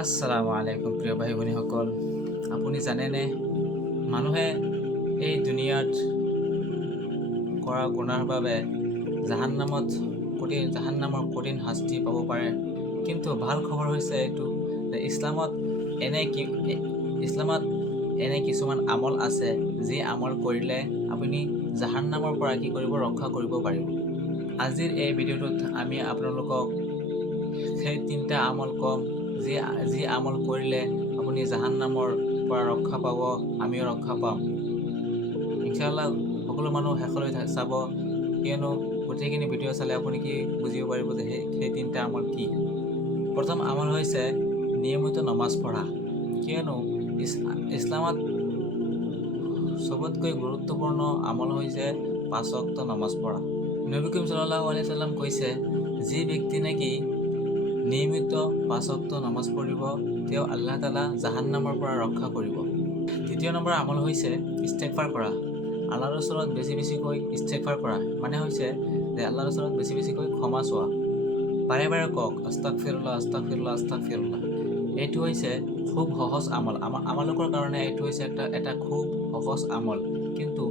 আসসালামু আলাইকুম প্ৰিয় ভাই ভনীসকল, আপুনি জানেনে মানুহে এই দুনিয়াত কৰা গুনাহৰ বাবে জাহান্নামৰ কঠিন শাস্তি পাব পাৰে। কিন্তু ভাল খবৰ হৈছে এইটো যে ইছলামত এনে কিছুমান আমল আছে যি আমল কৰিলে আপুনি জাহান্নামৰ পৰা ৰক্ষা কৰিব পাৰিব। আজিৰ এই ভিডিঅ'টোত আমি আপোনালোকক সেই 3টা আমল কম যি আমল কৰিলে আপুনি জাহান্নামৰ পৰা ৰক্ষা পাব, আমিও ৰক্ষা পাম। ইনশাআল্লাহ সকলো মানুহ শেষলৈ চাব, কিয়নো গোটেইখিনি ভিডিঅ' চালে আপুনি বুজিব পাৰিব যে সেই 3টা আমল কি। প্ৰথম আমল হৈছে নিয়মিত নমাজ পঢ়া, কিয়নো ইছলামত চবতকৈ গুৰুত্বপূৰ্ণ আমল হৈছে 5 ওয়াক্ত নমাজ পঢ়া। নবী কৰীম সাল্লাল্লাহু আলাইহি ওয়াসাল্লাম কৈছে, যি ব্যক্তি নেকি নিয়মিত 5 ওয়াক্ত নমাজ পঢ়িব তেওঁ আল্লাহ তাআলা জাহান্নামৰ পৰা ৰক্ষা কৰিব। দ্বিতীয় নম্বৰ আমল হৈছে ইস্তেগফাৰ কৰা। আল্লাহৰ ওচৰত বেছিকৈ ইস্তেগফাৰ কৰা মানে হৈছে যে আল্লাহৰ ওচৰত বেছিকৈ ক্ষমা চোৱা। বাৰে বাৰে কওক আস্তাগফিৰুল্লাহ আস্তাগফিৰুল্লাহ আস্তাগফিৰুল্লাহ। এইটো হৈছে খুব সহজ আমল। আমালোকৰ কাৰণে এইটো হৈছে এটা খুব সহজ আমল, কিন্তু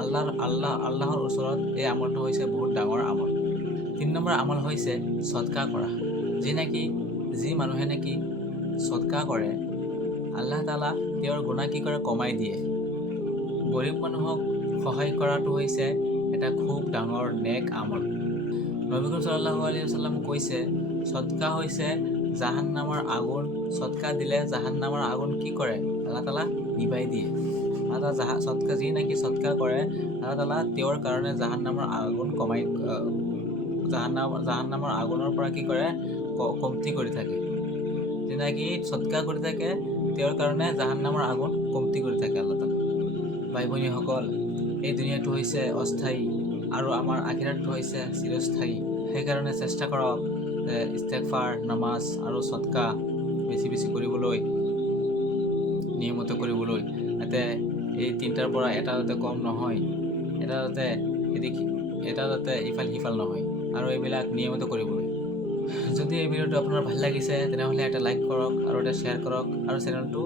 আল্লাহৰ ওচৰত এই আমলটো হৈছে বহুত ডাঙৰ আমল। 3 নম্বৰ আমল হৈছে সদকা কৰা। যি মানুহে নেকি সদকা কৰে আল্লাহ তাআলা তেওঁৰ গুনাহ কমাই দিয়ে। গৰীব মানুহক সহায় কৰাটো হৈছে এটা খুব ডাঙৰ নেক আমল। নবী কৰীম সাল্লাল্লাহু আলাইহি ওয়াসাল্লাম কৈছে, সদকা হৈছে জাহান্নামৰ আগুন। সদকা দিলে জাহান্নামৰ আগুন কি কৰে? আল্লাহ তাআলা নিভাই দিয়ে। যি নেকি সদকা কৰে আল্লাহ তাআলা তেওঁৰ কাৰণে জাহান্নামৰ আগুনৰ পৰা কি কৰে? কমতি কৰি থাকে। যেনেকি সদকা কৰি থাকে তেওঁৰ কাৰণে জাহান্নামৰ আগুন কমতি কৰি থাকে আল্লাহ তাআলা। ভাই ভনীসকল, এই দুনিয়াটো হৈছে অস্থায়ী আৰু আমাৰ আখিৰাতটো হৈছে চিৰস্থায়ী। সেইকাৰণে চেষ্টা কৰক ইস্তেগফাৰ, নামাজ আৰু সদকা বেছি কৰিবলৈ, নিয়মিত কৰিবলৈ, যাতে এই 3টাৰ পৰা এটা যাতে কম নহয়, এটা যাতে ইফাল সিফাল নহয়, আৰু এইবিলাক নিয়মিত কৰিবলৈ। যদি এই ভিডিঅ'টো আপোনাৰ ভাল লাগিছে তেনেহ'লে এটা লাইক কৰক আৰু এটা শ্বেয়াৰ কৰক আৰু চেনেলটো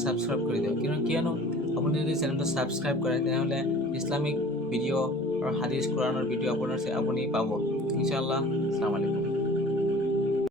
ছাবস্ক্ৰাইব কৰি দিয়ক। কিয়নো আপুনি যদি চেনেলটো ছাবস্ক্ৰাইব কৰে তেনেহ'লে ইছলামিক ভিডিঅ' আৰু হাদিছ কোৰাণৰ ভিডিঅ' আপুনি পাব ইনশাআল্লাহ। আসসালামু আলাইকুম।